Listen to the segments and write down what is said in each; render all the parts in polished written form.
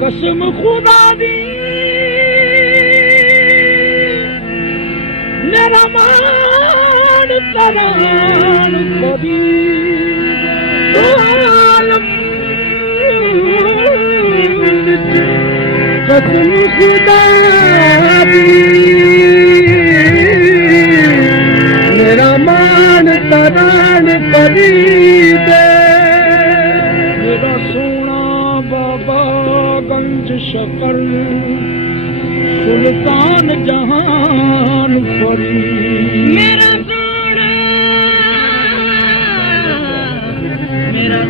कसम खुदा दी मेरा मान तरान कभी कसम खुदा दी मेरा मान तरान कभी मेरा सोना बाबा गंज शकर सुल्तान जहान परी मेरा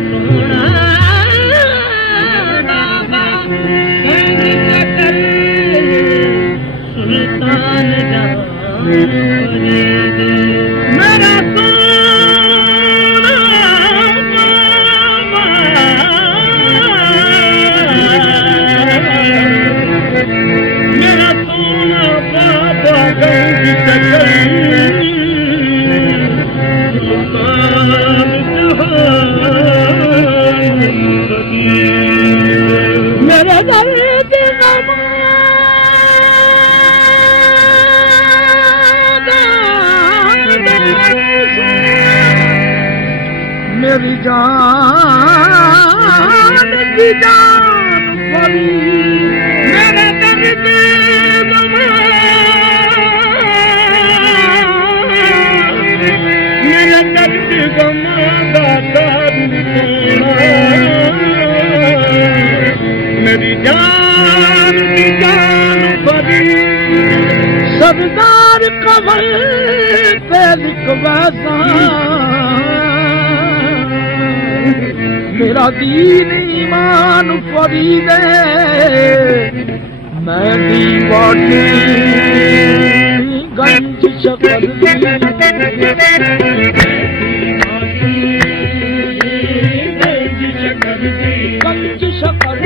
सोना बाबा गंज शकर सुल्तान जहान परी मेरा मेरे दर्द मेरी जान की जान परी मेरे दर्द मेरे दर्द मेरी जान की जान परी सरदार कमल पे लिखवासा मेरा दीन ईमान फरीदे मैं दीवानी गंज शकर गंज शकर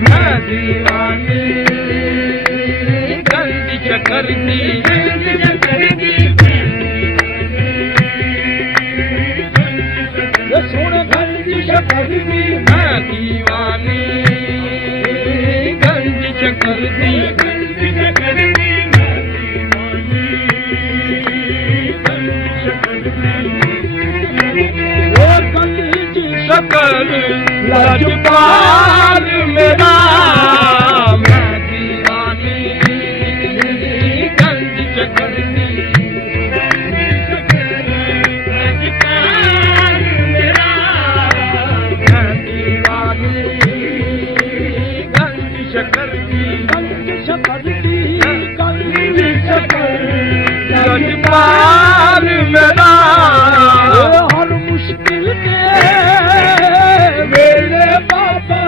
मैं दीवानी गंज शकर सोने गंज शकर मैं दीवानी गंज शकर शकर लजपाल मेरा मैं दीवानी गंज शकर लजपाल मेरा मैं दीवानी गंज शकर लजपाल मेरा हर मुश्किल के मेरे बाबा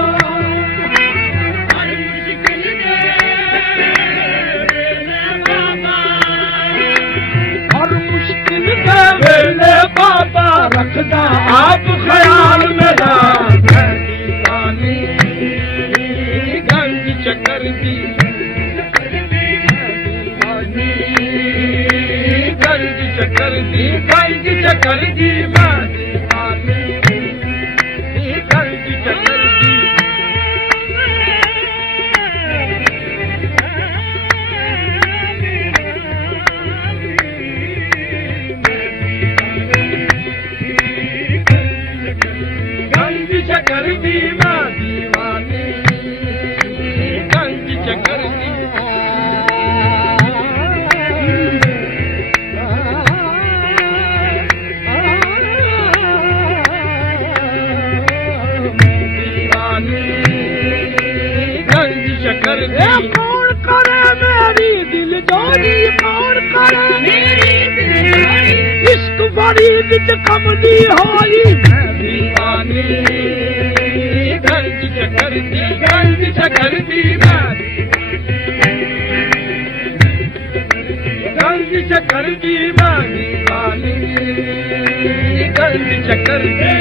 गंज चकर दी मां दीवानी गंज चकर दी गंज चकर दी मां दीवानी गंज चकर दी कर दे कौन करे मेरी दिल जोड़ी कौन करे मेरी दिल जोड़ी इश्क बड़ी विच कमली होई मैं दीवानी गंज चकर दी गंज चकर दी गंज चकर दी मैं दीवानी गंज चकर दी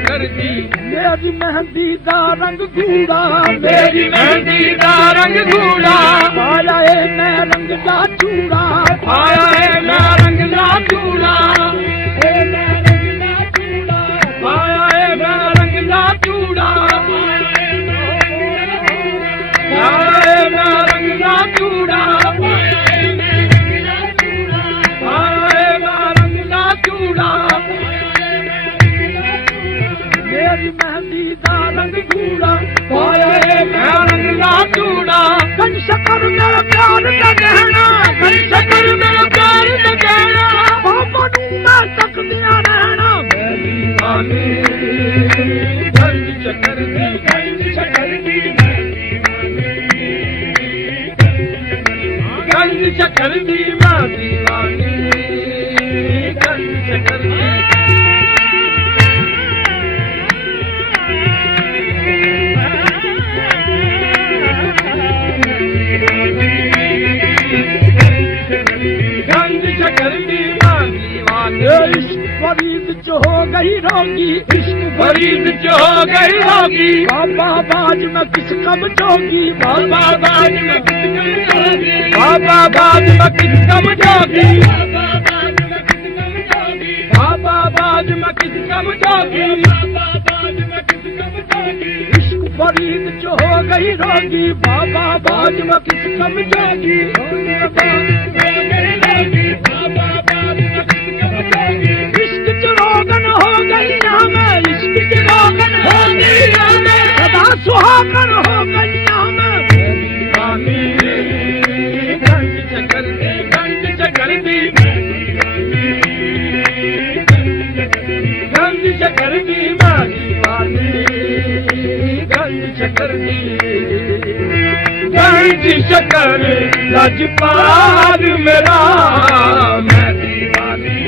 मेरी मेहंदी दा रंग गूड़ा मेरी मेहंदी दा रंग गूड़ा आया है मैं रंग दा चूड़ा आया है मैं रंग दा चूड़ा आया है मैं रंग दा चूड़ा आया है मैं रंग दा चूड़ा आया है मैं रंग दा चूड़ा मेरी मेहंदी दा रंग गूड़ा पाया है मैं रंग दा चूड़ा गंज शकर मेरा प्यार दा गहना गंज शकर मेरा प्यार दा गहना बाबा नू मैं तकदियां रहना मैं दीवानी गंज चकर दी गंज चकर दी गंज चकर दी मैं दीवानी गंज चकर दी इश्क फरीद जो हो गई रोगी इश्क फरीद जो हो गई होगी बाबा बाज में किस कब जोगी बाबा बाज में किस कब जोगी बाबा बाज में किस कब जोगी बाबा बाज में किस कब जोगी इश्क फरीद जो हो गई रोगी बाबा बाज में किस कब जोगी इश्क चुरोगन हो गई हमें इश्क चुरोगन हो गई हमें सदा सुहागन हो गई हमें दीवानी गंज चकर दी गंज चकर दी गंज चकर दी मैं दीवानी गंज चकर दी गंज चकर लजपाल मेरा मैं दीवानी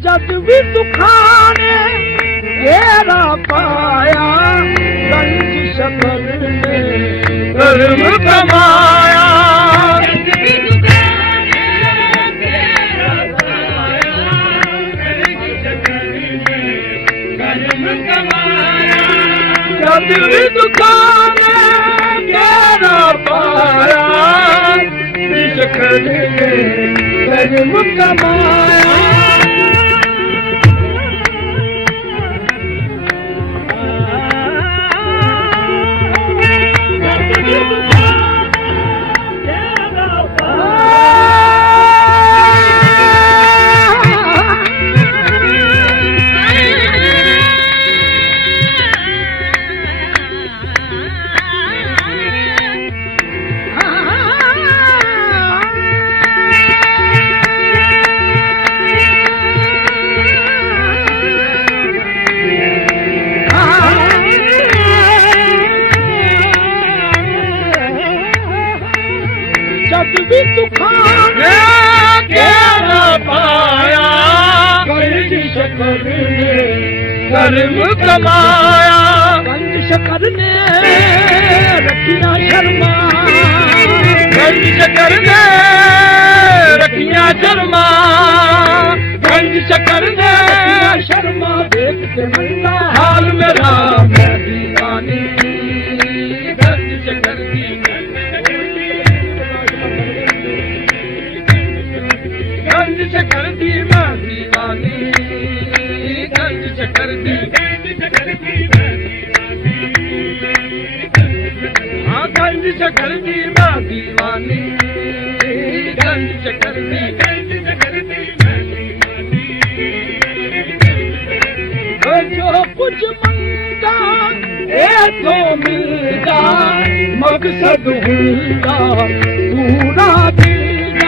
जब भी दुखाने घेरा पाया गंज शकर में कर्म कमाया जब भी दुखाने घेरा पाया गंज शकर में कर्म कमाया जब भी दुखाने घेरा पाया शकर में कर्म कमाया जब भी तूफान घेरा पाया गंज शकर ने कर्म कमाया गंज शकर ने रखिया शर्मा गंज शकर ने शर्मा गंज शकर दे शर्मा देख के मल्ला हाल मेरा मैं दीवानी गंज शकर दी गंज शकर दी मैं दीवानी गंज शकर दी हाँ गंज शकर दी मैं दीवानी गंज शकर दी जो कुछ मंगा ये तो मिलता मकसद हुंदा पूरा दिलदा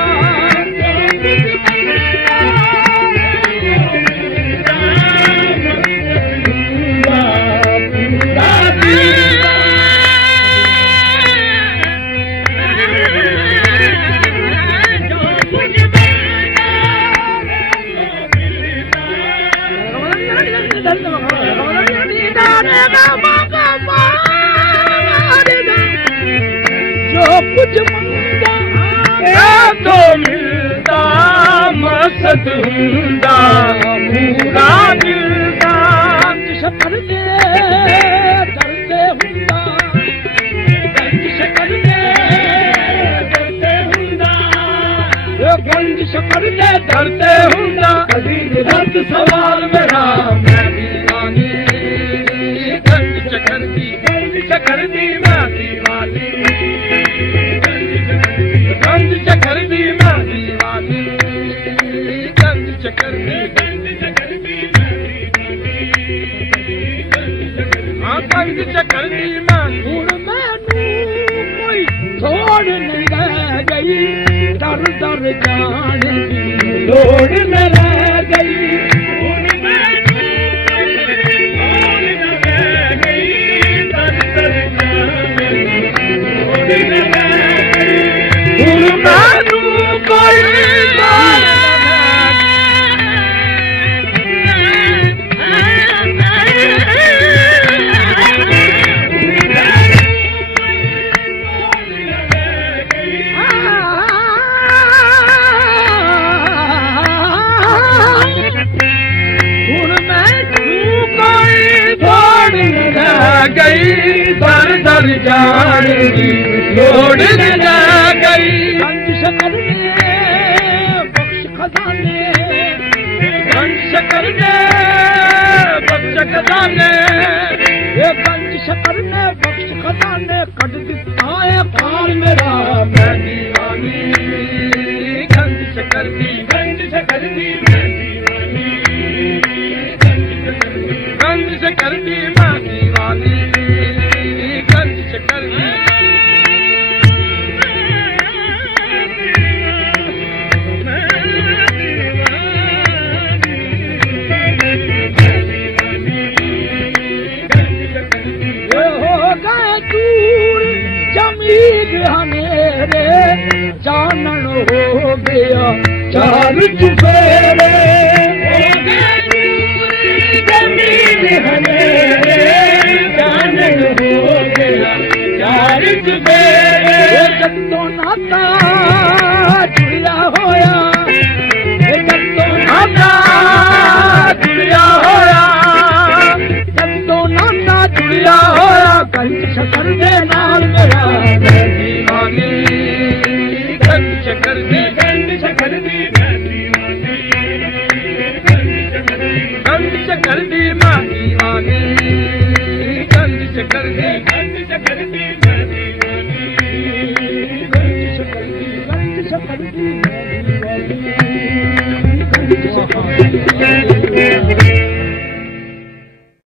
जो कुछ मंगा तो मिलता मकसद हुंदा पूरा दिलदा शकर दे डरते हुंदा गंज शकर दे डरते हुंदा गंज शकर दे डरते हुंदा कभी रत सवाल मेरा मैं दीवानी गंज शकर दी मैं दीवानी गंज शकर दी मैं दीवानी गंज शकर दी हाँ गंज शकर दी मैं हूं मैनू कोई छोड़ नहीं रह गई दर दर जाने की लोड़ न रह गई गई दर दर जानेगी लोड़ न गई गंज शकर ने बख्श खजाने गंज शकर ने बख्श खजाने ये गंज शकर ने बख्श खजाने कट दिता है पार मेरा मैं दीवानी गंज शकर दी मैं दीवानी गंज शकर दी मैं दीवानी गंज शकर दी हो गए दूर जमीन हमेरे जानन हो गया चार चुफेरे हो गए दूर जमीन हमेरे जानन हो गया चार चुफेरे जब तो नाता जुड़िया होया जब तो नाता जुड़िया होया जब तो नाता जुड़िया होया गंज शकर दे नाल मेरा मैं दीवानी गंज शकर दी मैं दीवानी गंज शकर दी मैं दीवानी गंज शकर दी मैं दीवानी गंज शकर दी मैं दीवानी गंज शकर दी